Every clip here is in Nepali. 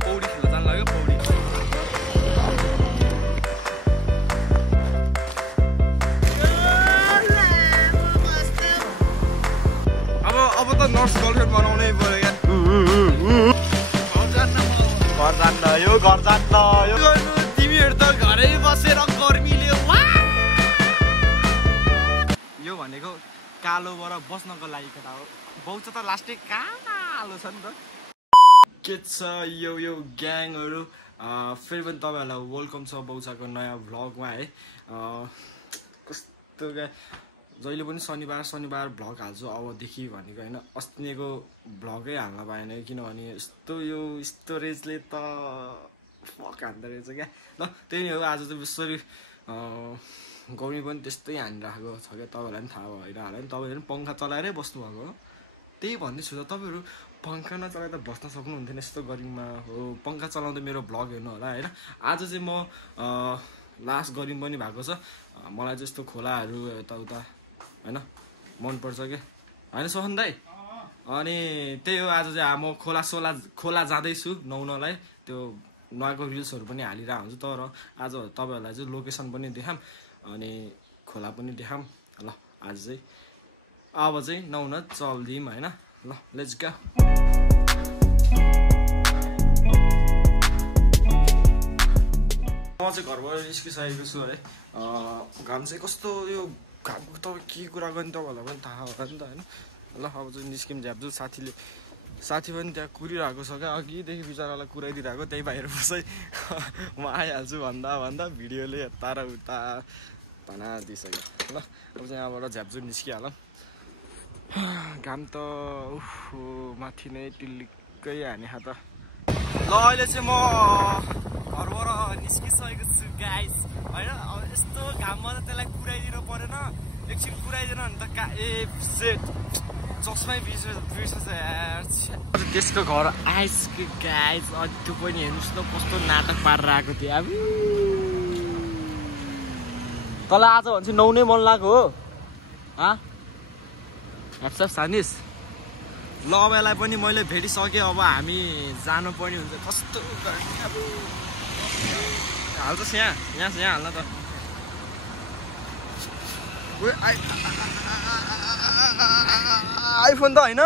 पौडी खेल्न जानु लाग्यो पौडी अब त नर्स गर्लफ्रेन्ड बनाउनै पर्यो यार तिमीहरू त घरै बसेर गर्मीले यो भनेको कालोबाट बस्नको लागि केटा हो बहुच त लास्टै कालो छ नि त के छ यो ग्याङहरू फेरि पनि तपाईँहरूलाई वेलकम छ बौचाको नयाँ भ्लगमा है कस्तो जहिले पनि शनिबार भ्लग हाल्छु अबदेखि भनेको होइन अस्तिको भ्लगै हाल्न पाएन किनभने यो स्टोरेजले त फक हान्दो रहेछ क्या ल त्यही नै हो आज चाहिँ बिस्तारै गर्मी पनि त्यस्तै हानिराखेको छ क्या तपाईँहरूलाई पनि थाहा भएन होला नि तपाईँहरू पनि पङ्खा चलाएरै बस्नुभएको हो त्यही भन्दैछु त तपाईँहरू पङ्खा नचलाएर त बस्न सक्नुहुन्थेन यस्तो गर्मीमा हो पङ्खा चलाउँदै मेरो भ्लग हेर्नु होला होइन आज चाहिँ म लास्ट गर्मी पनि भएको छ मलाई चाहिँ यस्तो खोलाहरू यताउता होइन मनपर्छ क्या होइन सोहन दाइ अनि त्यही हो आज चाहिँ म खोला जाँदैछु नुहाउनलाई त्यो नुहाएको रिल्सहरू पनि हालिरहेको हुन्छु तर आज तपाईँहरूलाई चाहिँ लोकेसन पनि देखाऊँ अनि खोला पनि देखाऊँ ल आज चाहिँ अब चाहिँ नुहाउन चल्दिउँ होइन ल लेट्स गो म चाहिँ घरबाट निस्किसकेको छु है घाम चाहिँ कस्तो यो घामको तपाईँ के कुरा गर्ने तपाईँहरूलाई पनि थाहा होला नि त होइन ल अब चाहिँ निस्किम झ्याप्छु साथी पनि त्यहाँ कुरिरहेको छ क्या अघिदेखि बिचरालाई कुराइदिरहेको त्यही बाहिर बसै म आइहाल्छु भन्दा भिडियोले यता र उता भना दिइसक्यो ल अब चाहिँ यहाँबाट झ्याप्छु निस्किहालौँ घाम त माथि नै टिल्लिक्कै हाने त ल अहिले चाहिँ म घरबाट निस्किसकेको छु गाइस होइन अब यस्तो घाममा त त्यसलाई कुराइदिनु परेन एकछिन कुराइदिएन भने त सेट चस्मै बिर्छ यार त्यसको घर आइसक्यो गाइस अनि त्यो पनि हेर्नुहोस् त कस्तो नाटक पारेर आएको थियो अब तँलाई आज भन्छ नुहाउनै मन लाग्यो हो हेप्सप सानिस ल अब यसलाई पनि मैले भेटिसकेँ अब हामी जानुपर्ने हुन्छ कस्तो गर्ने अब हाल्छ यहाँ हाल्न त आइफोन त होइन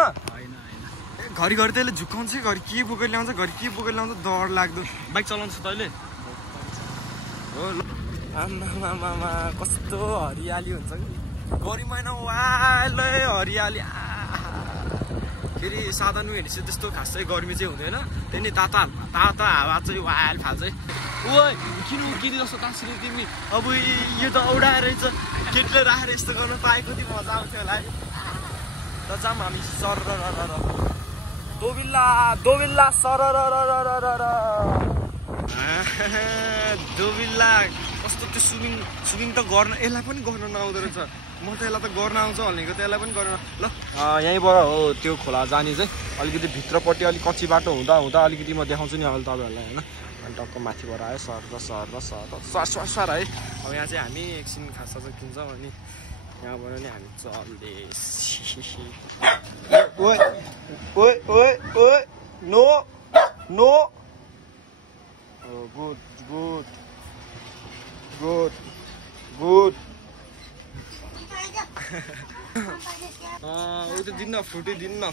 घरिघरि त्यसले झुक्काउँछ घरि के बोकेर ल्याउँछ डर लाग्दो बाइक चलाउँछ तैँले हो आमा कस्तो हरियाली हुन्छ कि गर्मी महिना वालै हरियाली फेरि साधन हेरेपछि त्यस्तो खासै गर्मी चाहिँ हुँदैन त्यही ताता हावा चाहिँ वाल फाल्छ है ओइ किन उकिने जस्तो तासिने तिमी अब यो त औडाएर रहेछ केटले राखेर यस्तो गर्न पाएको थियो मजा आउँथ्यो होला है त जाम हामी सर दोबिल्ला सर दोबिल्ला कस्तो त्यो स्विमिङ त गर्न यसलाई पनि गर्न नआउँदो रहेछ म त यसलाई त गर्न आउँछ भनेको त यसलाई पनि गर्न ल यहीँबाट हो त्यो खोला जाने चाहिँ अलिकति भित्रपट्टि अलिक कच्ची बाटो हुँदा अलिकति म देखाउँछु नि अहिले तपाईँहरूलाई होइन अनि टक्क माथिबाट आयो सर है अब यहाँ चाहिँ हामी एकछिन खासा चाहिँ किन्छौँ अनि यहाँबाट नि हामी चल्दैछ नो गुड ऊ त दिन्न फ्रुटी दिनु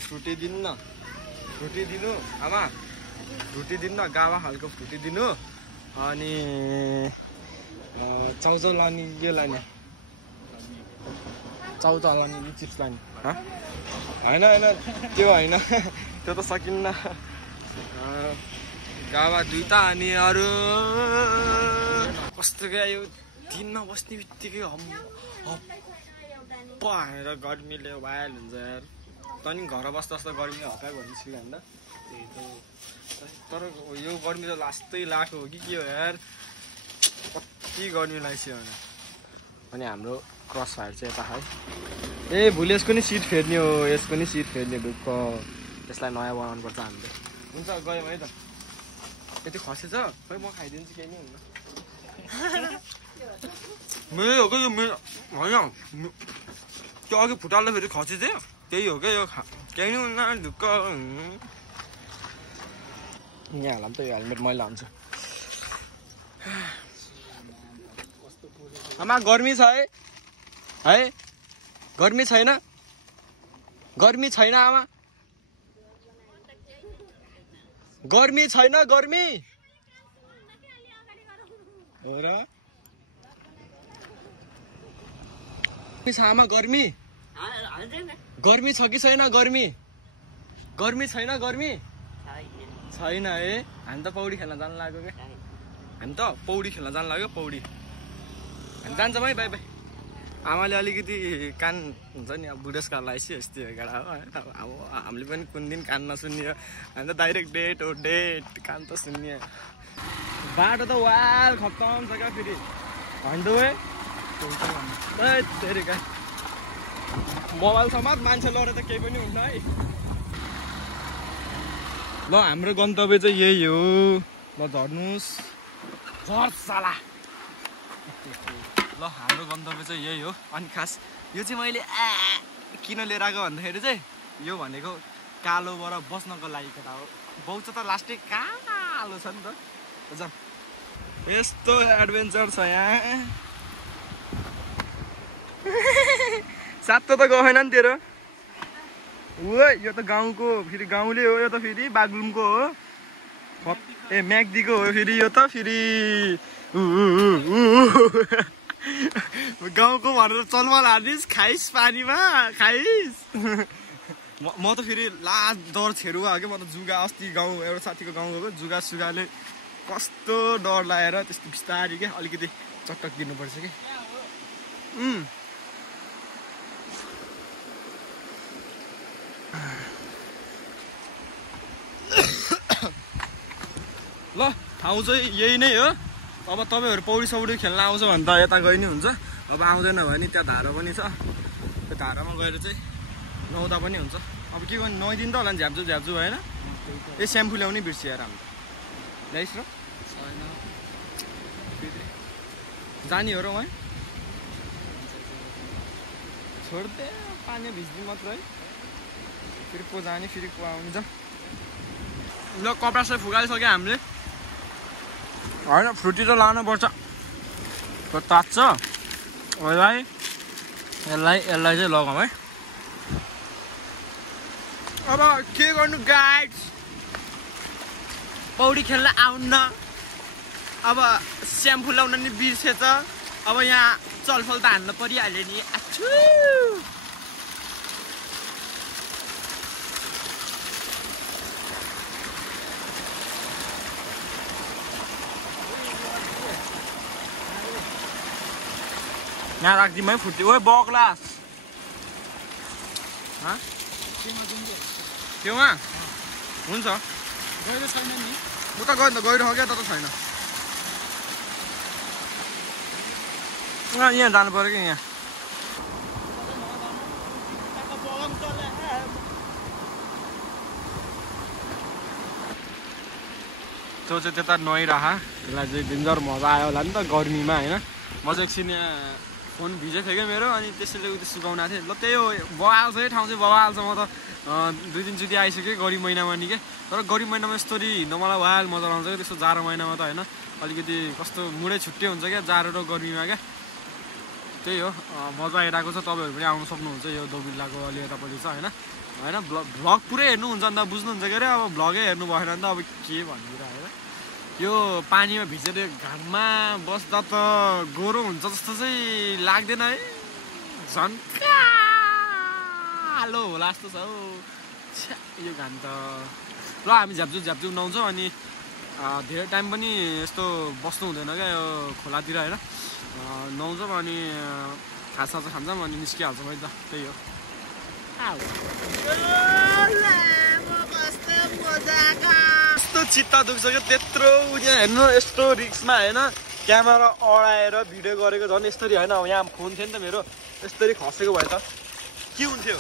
आमा फ्रुटी दिनु गावा खालको फ्रुटी दिनु अनि चाउचाउ लाने के लाने चाउचाउ लाने चिप्स लाने होइन त्यो होइन त्यो त सकिन्न गावा दुईटा अनि अरू कस्तो क्या यो दिनमा बस्ने बित्तिकै हप्प हानेर गर्मीले वायल हुन्छ यार तनी घर बस्दा गर्मीले हप्याएको निस्कियो होइन तर यो गर्मी त लास्टै लाग्यो हो कि के हो यार कति गर्मी लाग्छ भने अनि हाम्रो क्रस फायर चाहिँ यता है ए भोलि यसको नि सिट फेर्ने हो ढुक्क त्यसलाई नयाँ बनाउनु पर्छ हामीले हुन्छ गयौँ है त यति खसेछ खै म खाइदिन्छु केही नै हुन्न मेरो हो क्या यो मेरो होइन त्यो अघि फुटाल्दा फेरि खसी थियो त्यही हो क्या यो के केही हुन्न ढुक्क यहाँ हालम त यो हेलमेट मैले लान्छु आमा गर्मी छ है गर्मी छैन आमा गर्मी छैन गर्मी हो र आमा गर्मी गर्मी छ कि छैन गर्मी छैन गर्मी छैन है हामी त पौडी खेल्न जान लाग्यो क्या हामी त पौडी खेल्न जान लाग्यो पौडी हामी जान्छौँ है बाई बाई आमाले अलिकति कान हुन्छ नि अब बुढेसकाल आइसक्यो यस्तो एघार हो अब हामीले पनि कुन दिन कान नसुन्यो हामी त डाइरेक्ट डेट हो डेट कान त सुन्ने बाटो त वाल खत्तम छ क्या फेरि हन्डो तेरिका मोबाइल समात मान्छे लडेर त केही पनि हुन्न है ल हाम्रो गन्तव्य चाहिँ यही हो ल झर्नुहोस् झर्छ साला ल हाम्रो गन्तव्य चाहिँ यही हो अनि खास यो चाहिँ मैले किन लिएर आएको भन्दाखेरि चाहिँ यो भनेको कालोबाट बस्नको लागि केटा हो बाउच त लास्टै कालो छ नि त यस्तो एडभेन्चर छ यहाँ सातो त गएन नि तेरो यो त गाउँको फेरि गाउँले हो यो त फेरि बागलुङको हो ए म्याग्दीको हो फेरि यो त फेरि गाउँको भनेर चलमल हालिस् खाइस् पानीमा खाइस् म त फेरि लास्ट डर छेरुवा हो क्या म त जुगा अस्ति गाउँ एउटा साथीको गाउँ गएको जुगा सुगाले कस्तो डर लागेर त्यस्तो बिस्तारी क्या अलिकति चटक दिनुपर्छ कि ल ठाउँ चाहिँ यही नै हो अब तपाईँहरू पौडी सौडी खेल्न आउँछ भने त यता गइ नै हुन्छ अब आउँदैन भने त्यहाँ धारा पनि छ त्यो धारामा गएर चाहिँ नुहाउँदा पनि हुन्छ अब के गर्नु नुहाइदिनु त होला नि झ्याप्चु भएन ए स्याम्पू ल्याउनै बिर्सियो यार हामी त ल्याइस् र जाने हो र उहाँ छोड्दे पानी भिज्दिनु मात्र है फेरि को जाने फेरि को आउने जा ल कपडा सबै फुगाइसक्यो हामीले होइन फ्रुटी त लानुपर्छ तात्छ यसलाई चाहिँ लगाउँ है अब के गर्नु गाइड्स पौडी खेल्न आउन्न अब स्याम्पू लाउन नि बिर्सेछ अब यहाँ चलफल त हान्न परिहाल्यो नि आछु यहाँ राखिदिउँ है फुर्ती ओ बग्लास त्योमा हुन्छ गएर छैन नि उता गयो नि त गइरह क्या त छैन यहाँ जानु पर्यो कि यहाँ त्यो चाहिँ त्यता नुहाइरह त्यसलाई चाहिँ डेन्जर मजा आयो होला नि त गर्मीमा होइन म चाहिँ एकछिन यहाँ फोन भिजेको थियो क्या मेरो अनि त्यसैले उयो सुकाउनु थिएँ ल त्यही हो बवाल्छ है ठाउँ चाहिँ बवाल्छ म त 2-3 चोटि आइसक्यो गरिब महिनामा नि क्या तर गरिब महिनामा यस्तोरी हिँड्न मलाई वाल मजा आउँछ क्या त्यस्तो जाडो महिनामा त होइन अलिकति कस्तो मुडै छुट्टै हुन्छ क्या जाडो र गर्मीमा क्या त्यही हो मजा आइरहेको छ तपाईँहरू पनि आउनु सक्नुहुन्छ यो दोबिल्लाको अलि यतापट्टि छ होइन भ्लग पुरै हेर्नुहुन्छ अन्त बुझ्नुहुन्छ के अरे अब भ्लगै हेर्नु भएन नि त अब के भनिदिएर यो पानीमा भिजेर घाममा बस्दा त गोरो हुन्छ जस्तो चाहिँ लाग्दैन है झन् कालो होला जस्तो छ हौ यो घाम त ल हामी झ्याप्चु नुहाउँछौँ अनि धेरै टाइम पनि यस्तो बस्नु हुँदैन क्या यो खोलातिर होइन नुहाउँछौँ अनि खाजा खान्छौँ अनि निस्किहाल्छौँ है त त्यही हो यस्तो चित्त दुख्छ क्या त्यत्रो यहाँ हेर्नु यस्तो रिक्समा होइन क्यामेरा अडाएर भिडियो गरेको झन् यस्तरी होइन यहाँ फोन थियो नि त मेरो यस्तरी खसेको भए त के हुन्थ्यो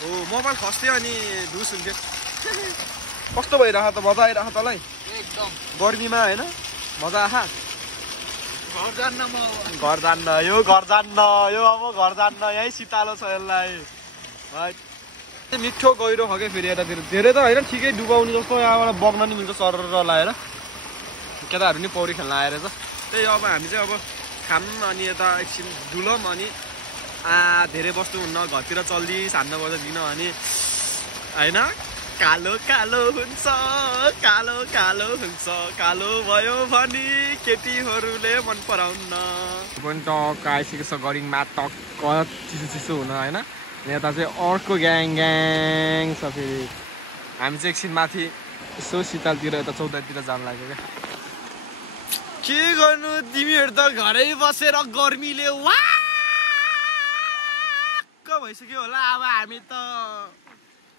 हो मोबाइल खस्थ्यो अनि धुस हुन्थ्यो कस्तो भइरह त मजा आइरह तँलाई एकदम गर्मीमा होइन मजा आहा घर जान्न यो अब घर जान्न यहीँ सितालो छ यसलाई मिठो गहिरो खगे फेरि यतातिर धेरै त होइन ठिकै डुबाउने जस्तो यहाँबाट बग्न नि मिल्छ सर लाएर केटाहरू नि पौडी खेल्न आएर छ त्यही अब हामी चाहिँ अब खाम अनि यता एकछिन डुलम अनि धेरै बस्नु हुन्न घरतिर चल्दिस हान्न पर्छ दिन अनि होइन कालो कालो हुन्छ कालो कालो हुन्छ कालो भयो भने केटीहरूले मन पराउन्न पनि टक्क आइसकेको छ गरिङमा टक्क चिसो चिसो हुन होइन यता चाहिँ अर्को ग्याङ छ फेरि हामी चाहिँ एकछिन माथि यसो शीतलतिर यता 14 तिर जानु लाग्यो क्या के गर्नु तिमीहरू त घरै बसेर गर्मीले वाक्क भइसक्यो होला अब हामी त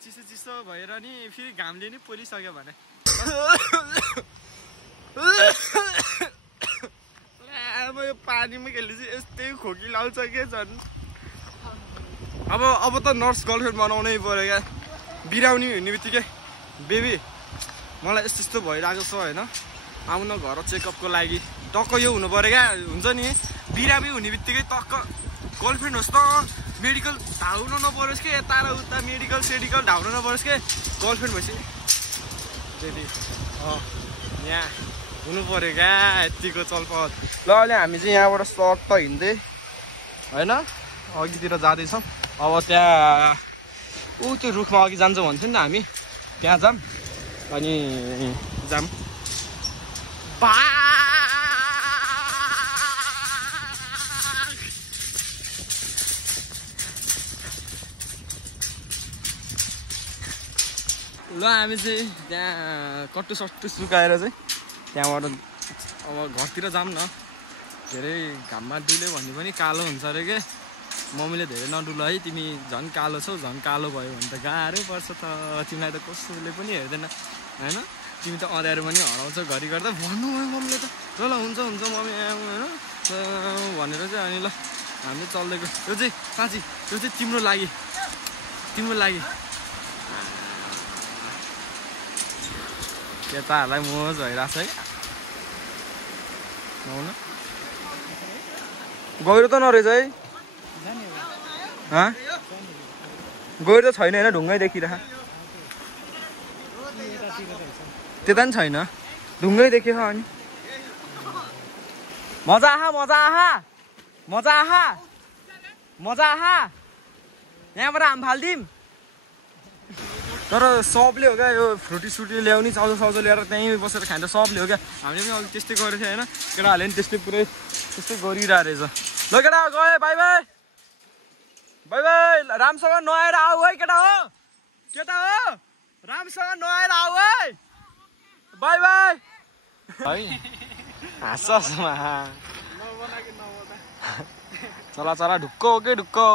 चिसो चिसो भएर नि फेरि घामले नि पोलिसक्यो भने अब यो पानीमा खेल्ने चाहिँ यस्तै खोकी लाउँछ के झन् अब त नर्स गर्लफ्रेन्ड बनाउनै पर्यो क्या बिराउनी हुने बित्तिकै बेबी मलाई यस्तो यस्तो भइरहेको छ होइन आउन घर चेकअपको लागि टक्क यो हुनु पर्यो क्या हुन्छ नि बिरामी हुने बित्तिकै टक्क गर्लफ्रेन्ड होस् त मेडिकल धाउन नपरोस् कि यता र उता मेडिकल सेडिकल धाउन नपरोस् कि गर्लफ्रेन्ड भएपछि त्यति यहाँ हुनु पर्यो क्या यतिको चलपल ल अहिले हामी चाहिँ यहाँबाट सर्ट त हिँड्दै होइन अघितिर जाँदैछौँ अब त्यहाँ त्यो रुखमा अघि जान्छौँ भन्थ्यो नि त हामी त्यहाँ जाऊँ अनि जाऊँ ल हामी चाहिँ त्यहाँ कट्टु सट्टु सुकाएर चाहिँ त्यहाँबाट अब घरतिर जाऊँ न धेरै घाममा डुल्यो भने पनि कालो हुन्छ अरे के मम्मीले धेरै नडुल है तिमी झन् कालो छौ झन् कालो भयो भने त गाह्रो पर्छ त तिमीलाई त कसैले पनि हेर्दैन होइन तिमी त अँध्यारो पनि हराउँछ घरि गर्दा भन्नु भयो मम्मीले त ल हुन्छ हुन्छ मम्मी होइन भनेर चाहिँ अनि ल हामी चल्दैको यो चाहिँ साँच्ची यो चाहिँ तिम्रो लागि केटाहरूलाई मोज भइरहेछ है गहिरो त नरहेछ है गहिरो त छैन होइन ढुङ्गै देखिरह त्यता पनि छैन ढुङ्गै देखियो अनि मजा आहा यहाँबाट हाम फालिदिउँ तर सबले हो क्या यो फ्रुटी सुटी ल्याउने चाउचाउ ल्याएर त्यहीँ बसेर खान्छ सबले हो क्या हामीले पनि अलिक त्यस्तै गरेको थियो होइन केटाहरूले पनि त्यस्तै पुरै त्यस्तै गरिरहेको रहेछ ल केटा गयो बाई बाई रामसँग नआएर आऊ है केटा हो रामसँग नआएर आऊ है बाई है हाँसमा चला ढुक्क हो कि ढुक्क हो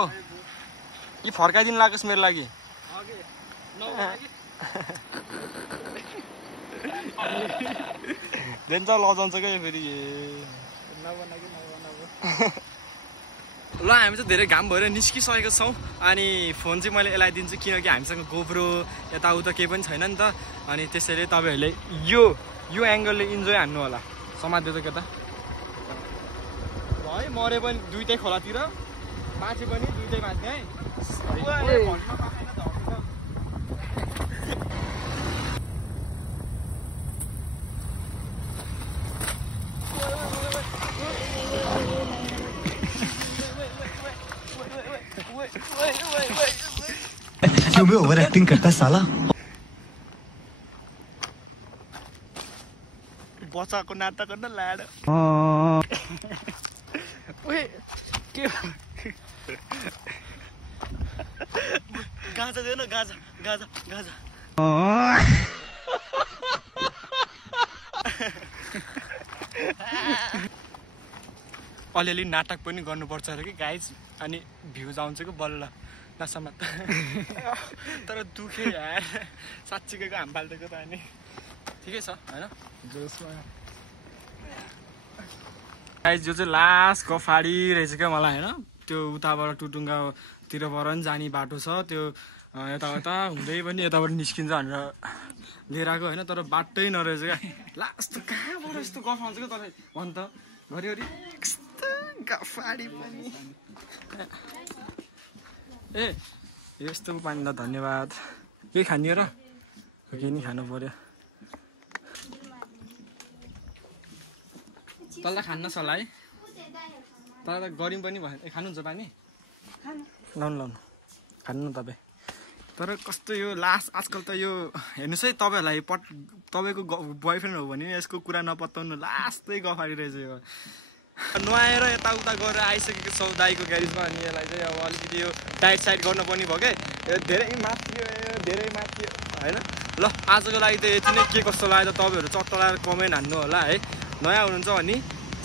कि फर्काइदिनु लाग्योस् मेरो लागि देन्छ लजाउँछ क्या फेरि ल हामी चाहिँ धेरै घाम भएर निस्किसकेको छौँ अनि फोन चाहिँ मैले यसलाई दिन्छु किनकि हामीसँग गोप्रो यताउता केही पनि छैन नि त अनि त्यसैले तपाईँहरूले यो एङ्गलले इन्जोय हान्नु होला समात्यो त केटा है मरे पनि दुइटै खोलातिर बाँचे पनि दुइटै बाँच्ने है क्यों भी ओवर एक्टिंग करता है साला बच्चाको नाटक गर्न लाड के गाजा दे न गाजा अलिअलि नाटक पनि गर्नुपर्छ अरे कि गाइज अनि भ्युज आउँछ कि बल्ल नसम्म तर दुखे यार साँच्चीको हाम फाल्टेको त अनि ठिकै छ होइन गाइज यो चाहिँ लास्ट गफाडी रहेछ क्या मलाई होइन त्यो उताबाट टुटुङ्गातिर पनि जाने बाटो छ त्यो यता हुँदै पनि यताबाट निस्किन्छ भनेर लिएर आएको होइन तर बाटै नरहेछ क्या लास्ट कहाँबाट यस्तो गफ आउँछ क्या तपाईँ भन् त घरिघरि गफाडी पनि ए यस्तो पानीलाई धन्यवाद। के खाने र के नि खानु पर्यो। तँलाई खान्न सल्लाह है तँलाई गरिम पनि भयो। खानुहुन्छ पानी लाउनु खानु तपाईँ। तर कस्तो यो लास्ट आजकल त यो हेर्नुहोस् है तपाईँहरूलाई तपाईँको बोयफ्रेन्ड हो भने यसको कुरा नपत्याउनु लास्टै गफारिरहेछ यो। नुहाएर यताउता गरेर आइसकेको छ दाइको ग्यारेजमा अनि यसलाई चाहिँ अब अलिकति यो टाइट साइड गर्नुपर्ने भयो क्या। धेरै माथियो होइन। ल आजको लागि त यति नै। के कस्तो लाग्यो त तपाईँहरू चट्ट लगाएर कमेन्ट हान्नु होला है। नयाँ हुनुहुन्छ भने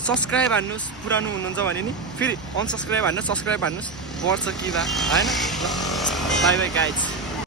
सब्सक्राइब हान्नुहोस्, पुरानो हुनुहुन्छ भने नि फेरि अनसब्सक्राइब हान्नुहोस्, सब्सक्राइब हान्नुहोस्, पर्छ कि बा होइन। ल बाई बाई गाइज।